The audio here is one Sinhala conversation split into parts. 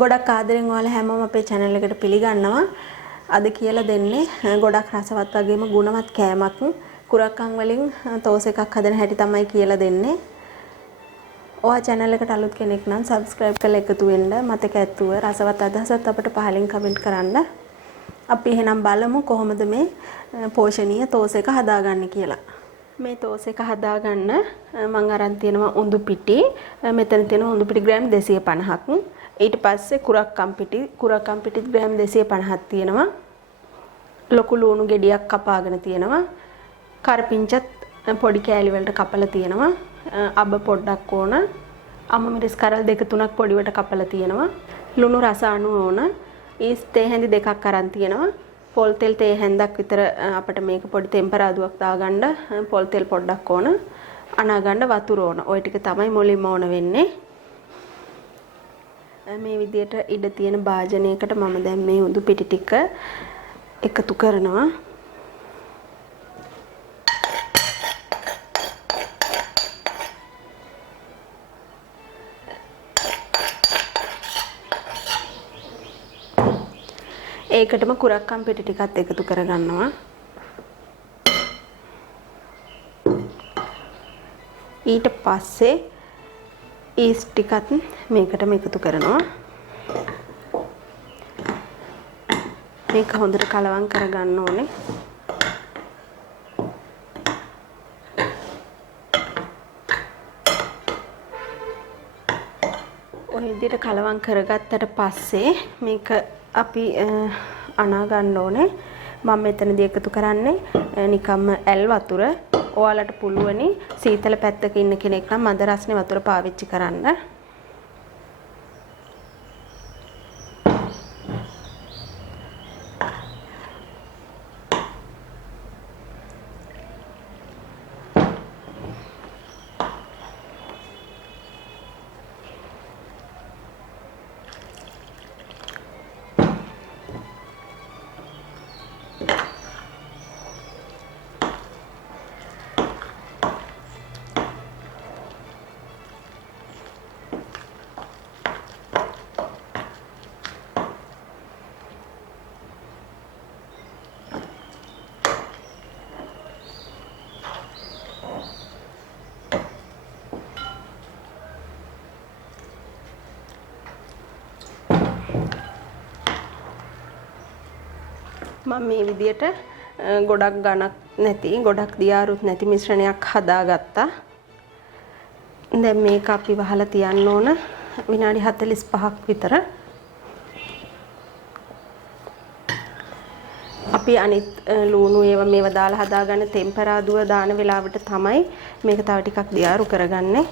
ගොඩක් ආදරෙන් ඔයාලා හැමෝම අපේ channel එකට පිළිගන්නවා. අද කියලා දෙන්නේ ගොඩක් රසවත් වගේම ගුණවත් කෑමක්. කුරක්කන් වලින් තෝස් එකක් හදන හැටි තමයි කියලා දෙන්නේ. ඔයා channel එකට අලුත් කෙනෙක් නම් subscribe කරලා එකතු වෙන්න. මතක ඇතුව රසවත් අදහසත් අපිට පහලින් comment කරන්න. අපි එහෙනම් බලමු කොහොමද මේ පෝෂණීය තෝස් එක හදාගන්නේ කියලා. මේ තෝස් එක හදාගන්න මම අරන් තියෙනවා උඳු පිටි. මෙතන තියෙනවා උඳු පිටි ග්‍රෑම් 250ක්. ඊට පස්සේ කුරක්කන් පිටි ග්‍රෑම් 250ක් තියෙනවා. ලොකු ලුණු ගෙඩියක් කපාගෙන තියෙනවා. කරපිංචත් පොඩි කෑලි වලට කපලා තියෙනවා. අබ පොඩ්ඩක් ඕන. අම මිරිස් කරල් 2-3ක් පොඩිවට කපලා තියෙනවා. ලුණු රස අණු ඕන. ඊස් තේ හැඳි 2ක් අරන් තියෙනවා. පොල් තෙල් තේ හැන්දක් විතර අපිට මේක පොඩි ටෙම්පරාදුවක් දාගන්න පොල් තෙල් පොඩ්ඩක් ඕන. අනා ගන්න වතුර ඕන. ওই ටික තමයි මුලින්ම ඕන වෙන්නේ. මේ විදියට ඉඩ තියෙන භාජනයකට මම දැන් මේ උඳු පිටි ටික එකතු කරනවා. ඒකටම කුරක්කන් පිටි ටිකත් එකතු කරගන්නවා. ඊට පස්සේ ඊස් ටිකත් මේකටම එකතු කරනවා. මේක හොඳට කලවම් කරගන්න ඕනේ. ඔය විදිහට කලවම් කරගත්තට පස්සේ මේක අපි අනා ගන්න ඕනේ. මම මෙතනදී එකතු කරන්නේ නිකම්ම ඇල් වතුර. ඔයාලට පුළුවනි සීතල පැත්තක ඉන්න කෙනෙක් නම් මද රස්නේ වතුර පාවිච්චි කරන්න. මම මේ විදියට ගොඩක් ගණක් නැති ගොඩක් දියාරුත් නැති මිශ්‍රණයක් හදාගත්තා. දැන් මේක අපි වහලා තියන්න ඕන විනාඩි 45ක් විතර. අපි අනිත් ලුණු මේවා දාලා හදාගන්න ටෙම්පරාදුව දාන වෙලාවට තමයි මේක තව ටිකක් දියාරු කරගන්නේ.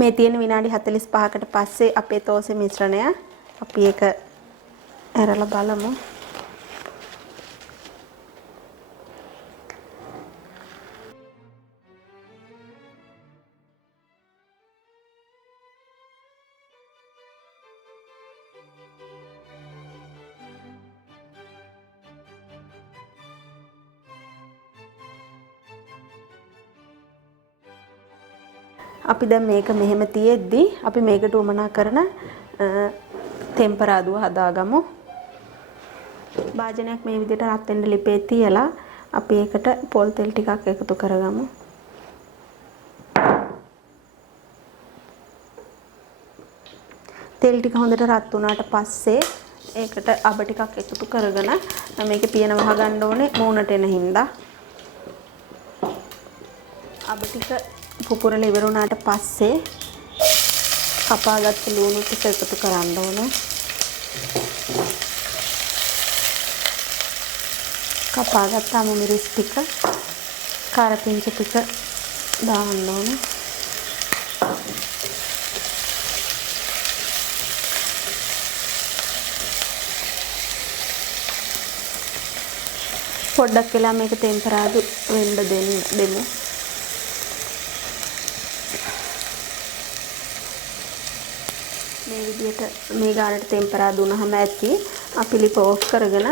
මේ තියෙන විනාඩි 45කට පස්සේ අපේ තෝසේ මිශ්‍රණය අපි ඒක ඇරලා බලමු. අපි දැන් මේක මෙහෙම තියෙද්දි අපි මේකට උමනා කරන ටෙම්පරාදුව හදාගමු. භාජනයක් මේ විදිහට රත් වෙන්න ලිපේ තියලා අපි ඒකට පොල් තෙල් ටිකක් එකතු කරගමු. තෙල් ටික හොඳට රත් වුණාට පස්සේ ඒකට අබ ටිකක් එකතු කරගෙන මේකේ පියන වහ ගන්න ඕනේ මූණට එන හින්දා. අබ ටික පුපුරලා ඉවර වුණාට පස්සේ කපාගත්තු ලුණු ටික එකතු කරන්න ඕනේ. කපාගත්ත අමු මිරිස් ටික, කාරපිංච ටික දාන්න ඕනේ. පොඩ්ඩක් වෙලා මේක ටෙම්පරාදු වෙන්න දෙමු. මේ විදිහට මේ ගානට ටෙම්පරාදු වුණාම ඇති අපි ලිප ඕෆ් කරගෙන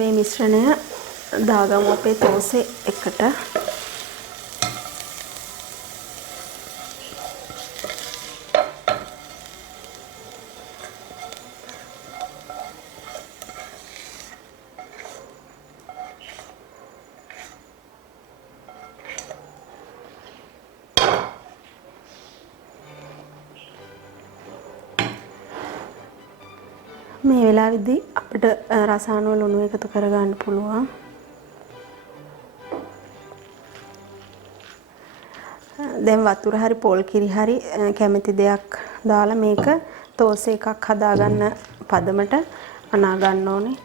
මේ මිශ්‍රණය දාගමු අපේ තෝසේ එකට. මේ වෙලාවේදී අපිට රසායන ලුණු එකතු කරගන්න පුළුවන්. දැන් වතුර හරි පොල් කිරි හරි කැමති දෙයක් දාලා මේක තෝසේ එකක් හදාගන්න පදමට අනා ගන්න ඕනේ.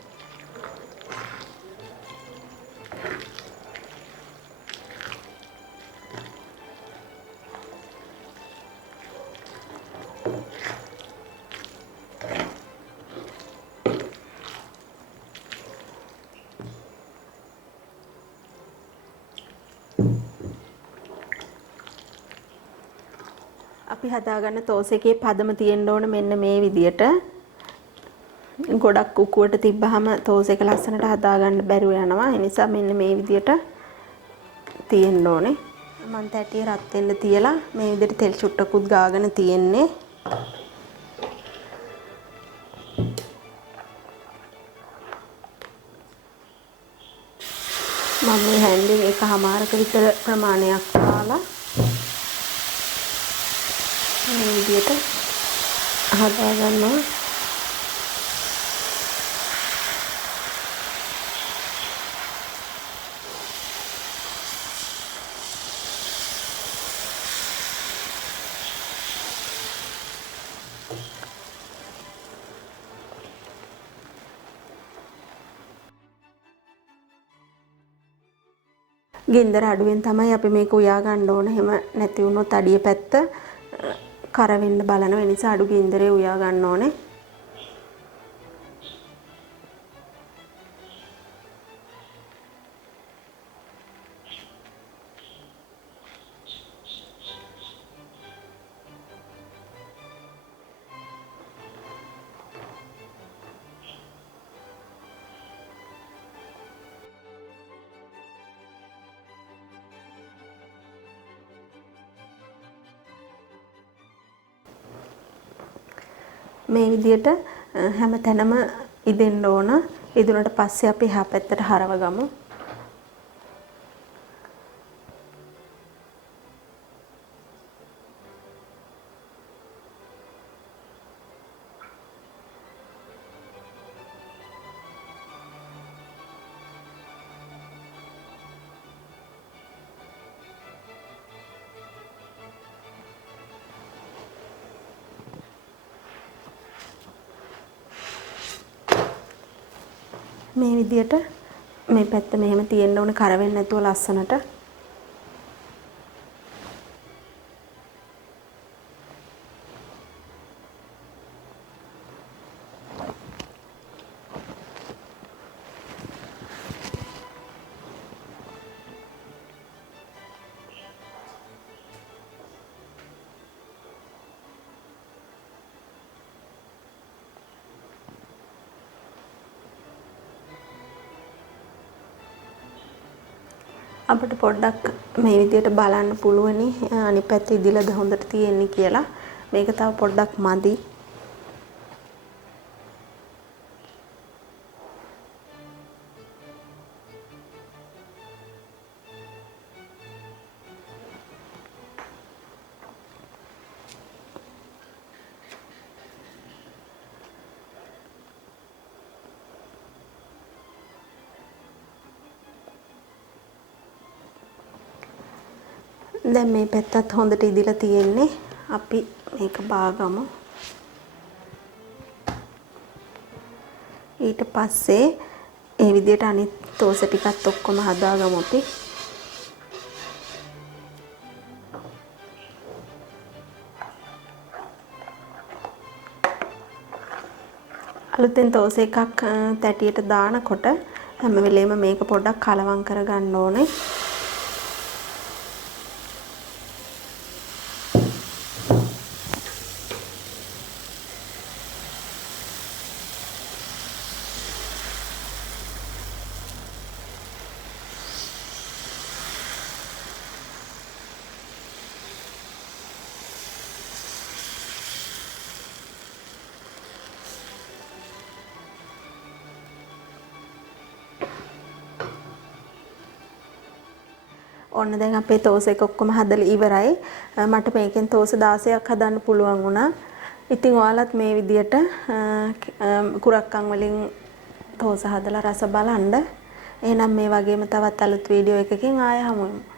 අපි හදාගන්න තෝසේ එකේ පදම තියෙන්න ඕන මෙන්න මේ විදියට. ගොඩක් උකුවට තිබ්බහම තෝසේ එක ලස්සනට හදාගන්න බැරුව යනවා. ඒ නිසා මෙන්න මේ විදියට තියෙන්න ඕනේ. මම තැටිය රත් වෙන්න තියලා මේ විදියට තෙල් චුට්ටකුත් ගාගෙන තියෙන්නේ. මම මේ හැන්ඩෙන් එකමාරක විතර ප්‍රමාණයක් දාලා මේ විදියට හදා ගන්නවා. ගින්දර අඩුවෙන් තමයි අපි මේක උයා ගන්න ඕන. එහෙම නැති වුණොත් අඩිය පැත්ත කර වෙන්න බලන නිසා අඩු ගින්දරේ උයා ගන්න ඕනේ. මේ විදියට හැම තැනම ඉදෙන්න ඕන. ඉදුණට පස්සේ අපි එහා පැත්තට හරව ගමු. මේ විදියට මේ පැත්ත මෙහෙම තියෙන්න ඕනේ කර වෙන්නේ නැතුව ලස්සනට. අපිට පොඩ්ඩක් මේ විදියට බලන්න පුළුවනි අනිත් පැත්තේ ඉදිලාද හොඳට තියෙන්නේ කියලා. මේක තව පොඩ්ඩක් මදි. දැන් මේ පැත්තත් හොඳට ඉදිලා තියෙන්නේ. අපි මේක බාගමු. ඊට පස්සේ ඒ විදිහට අනිත් තෝස ටිකත් ඔක්කොම හදාගමු අපි. අලුතෙන් තෝස එකක් තැටියට දානකොට හැම වෙලේම මේක පොඩ්ඩක් කලවම් කරගන්න ඕනේ. ඔන්න දැන් අපේ තෝස එක ඔක්කොම හදලා ඉවරයි. මට මේකෙන් තෝස 16ක් හදන්න පුළුවන් වුණා. ඉතින් ඔයාලත් මේ විදියට කුරක්කන් වලින් තෝස හදලා රස බලන්න. එහෙනම් මේ වගේම තවත් අලුත් වීඩියෝ එකකින් ආයෙ හමු වෙමු.